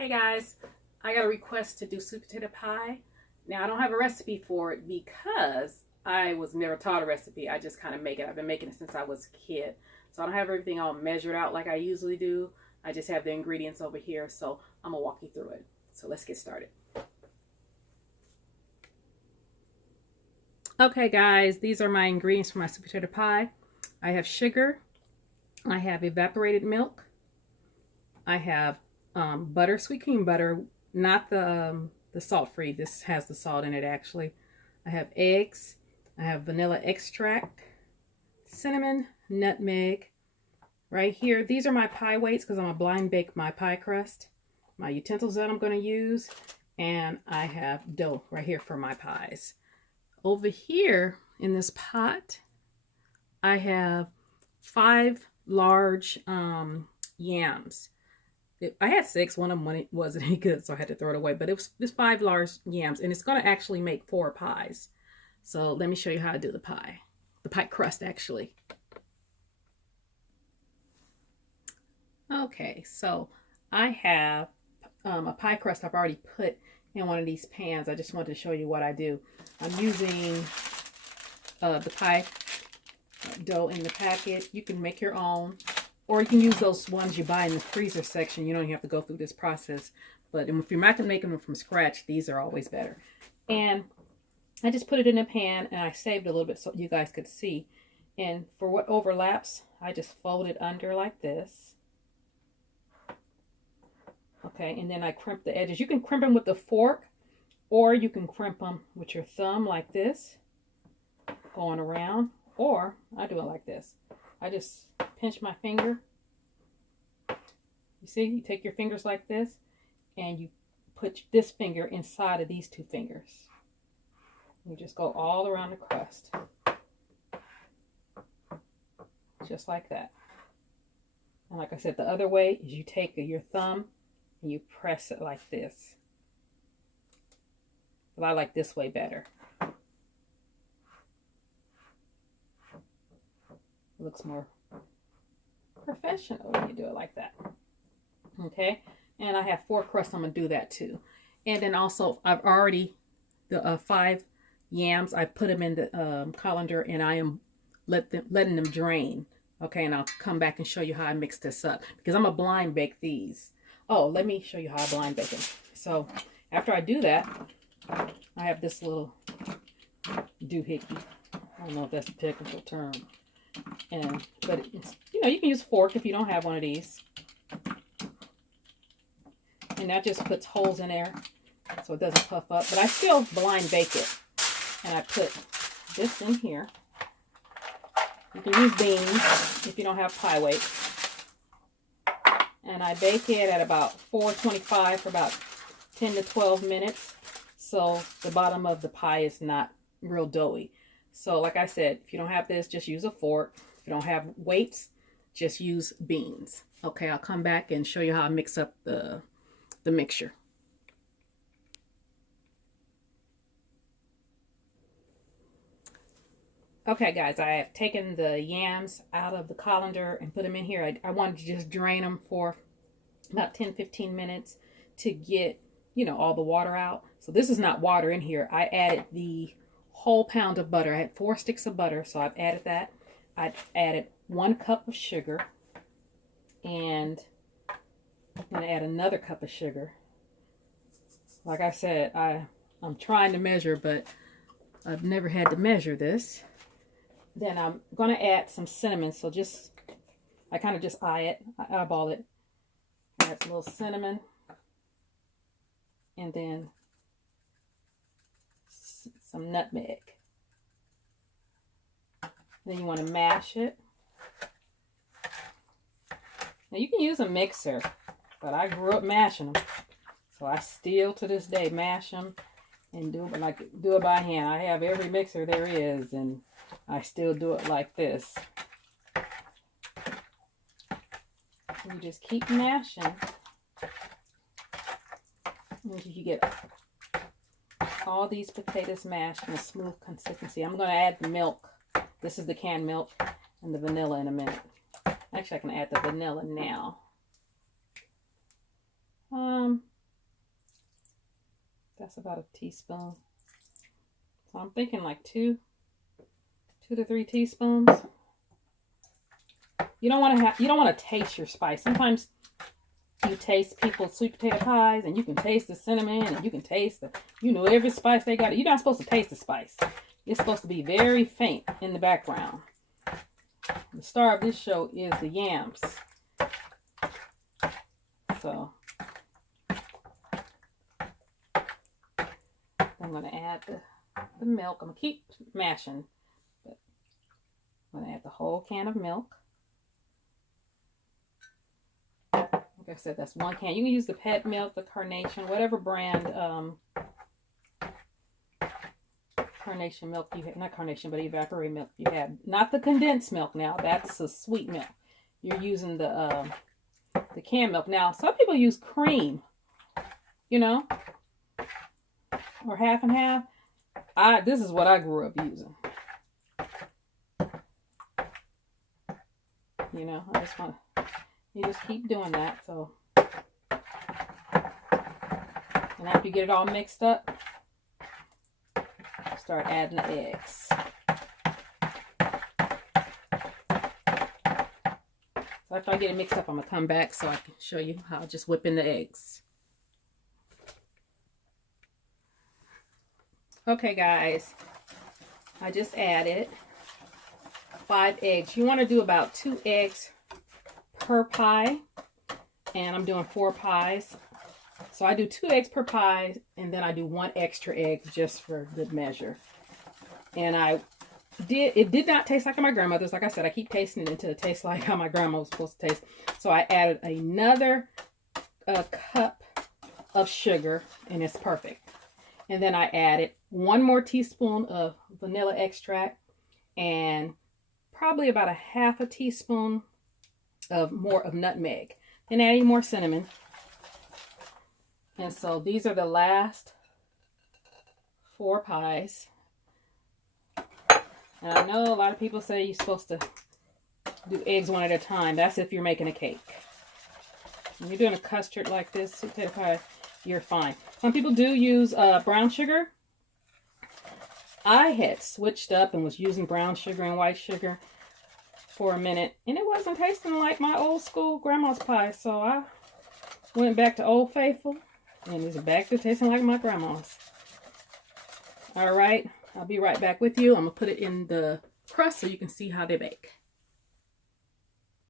Hey guys, I got a request to do sweet potato pie. Now I don't have a recipe for it because I was never taught a recipe. I just kind of make it. I've been making it since I was a kid. So I don't have everything all measured out like I usually do. I just have the ingredients over here. So I'm gonna walk you through it. So let's get started. Okay guys, these are my ingredients for my sweet potato pie. I have sugar, I have evaporated milk, I have butter, sweet cream butter, not the salt free. This has the salt in it actually. I have eggs. I have vanilla extract, cinnamon, nutmeg. Right here, these are my pie weights because I'm a blind bake my pie crust. My utensils that I'm going to use, and I have dough right here for my pies. Over here in this pot, I have 5 large yams. I had 6. One of them wasn't any good, so I had to throw it away. But it was this 5 large yams, and it's going to actually make 4 pies. So let me show you how to do the pie crust actually. Okay, so I have a pie crust I've already put in one of these pans. I just wanted to show you what I do. I'm using the pie dough in the packet. You can make your own, or you can use those ones you buy in the freezer section. You don't even have to go through this process. But if you're not making them from scratch, these are always better. And I just put it in a pan, and I saved a little bit so you guys could see. And for what overlaps, I just fold it under like this. Okay, and then I crimp the edges. You can crimp them with a fork, or you can crimp them with your thumb like this, going around, or I do it like this. I just pinch my finger. You see, you take your fingers like this, and you put this finger inside of these 2 fingers. You just go all around the crust. Just like that. And like I said, the other way is you take your thumb and you press it like this. But I like this way better. It looks more professional when you do it like that. Okay, and I have 4 crusts. I'm gonna do that too. And then also I've already the 5 yams. I put them in the colander, and I am letting them drain. Okay, and I'll come back and show you how I mix this up because I'm a blind bake these. Oh, let me show you how I blind bake them. So after I do that, I have this little doohickey. I don't know if that's the technical term. But it's, you can use a fork if you don't have one of these. And that just puts holes in there so it doesn't puff up. But I still blind bake it. And I put this in here. You can use beans if you don't have pie weight. And I bake it at about 425 for about 10 to 12 minutes. So the bottom of the pie is not real doughy. So like I said, if you don't have this, just use a fork. If you don't have weights, just use beans. Okay, I'll come back and show you how I mix up the mixture. Okay guys, I have taken the yams out of the colander and put them in here. I wanted to just drain them for about 10-15 minutes to get, all the water out. So this is not water in here. I added the whole pound of butter. I had 4 sticks of butter, so I've added that. I added 1 cup of sugar, and I'm going to add another cup of sugar. Like I said, I'm trying to measure, but I've never had to measure this. Then I'm going to add some cinnamon. So I kind of just eyeball it. Add some little cinnamon. And then some nutmeg. Then you want to mash it. Now you can use a mixer, but I grew up mashing them. So I still to this day mash them and do it by hand. I have every mixer there is, and I still do it like this. You just keep mashing until you get all these potatoes mashed in a smooth consistency. I'm going to add the milk. This is the canned milk, and the vanilla in a minute. Actually, I can add the vanilla now. That's about a teaspoon. So I'm thinking like 2 to 3 teaspoons. You don't want to taste your spice. Sometimes you taste people's sweet potato pies and you can taste the cinnamon and you can taste every spice they got. You're not supposed to taste the spice. It's supposed to be very faint in the background. The star of this show is the yams. So I'm going to add the milk. I'm going to keep mashing. But I'm going to add the whole can of milk. Like I said, that's 1 can. You can use the pet milk, the Carnation, whatever brand Carnation milk you have. Not Carnation, but evaporated milk you have. Not the condensed milk now. That's a sweet milk. You're using the canned milk. Now, some people use cream, or half and half. This is what I grew up using. I just want to, you just keep doing that. So, and after you get it all mixed up, start adding the eggs. So after I get it mixed up, I'm going to come back so I can show you how I just whip in the eggs. Okay, guys, I just added 5 eggs. You want to do about 2 eggs per pie, and I'm doing 4 pies. So I do 2 eggs per pie, and then I do 1 extra egg just for good measure. And it did not taste like my grandmother's. Like I said, I keep tasting it until it tastes like how my grandma was supposed to taste. So I added another cup of sugar, and it's perfect. And then I added 1 more teaspoon of vanilla extract and probably about a half a teaspoon of nutmeg. Then adding more cinnamon. And so these are the last 4 pies. And I know a lot of people say you're supposed to do eggs 1 at a time. That's if you're making a cake. When you're doing a custard like this, sweet potato pie, you're fine. Some people do use brown sugar. I had switched up and was using brown sugar and white sugar for a minute, and it wasn't tasting like my old school grandma's pie. So I went back to Old Faithful, and it's back to tasting like my grandma's. All right, I'll be right back with you. I'm gonna put it in the crust so you can see how they bake.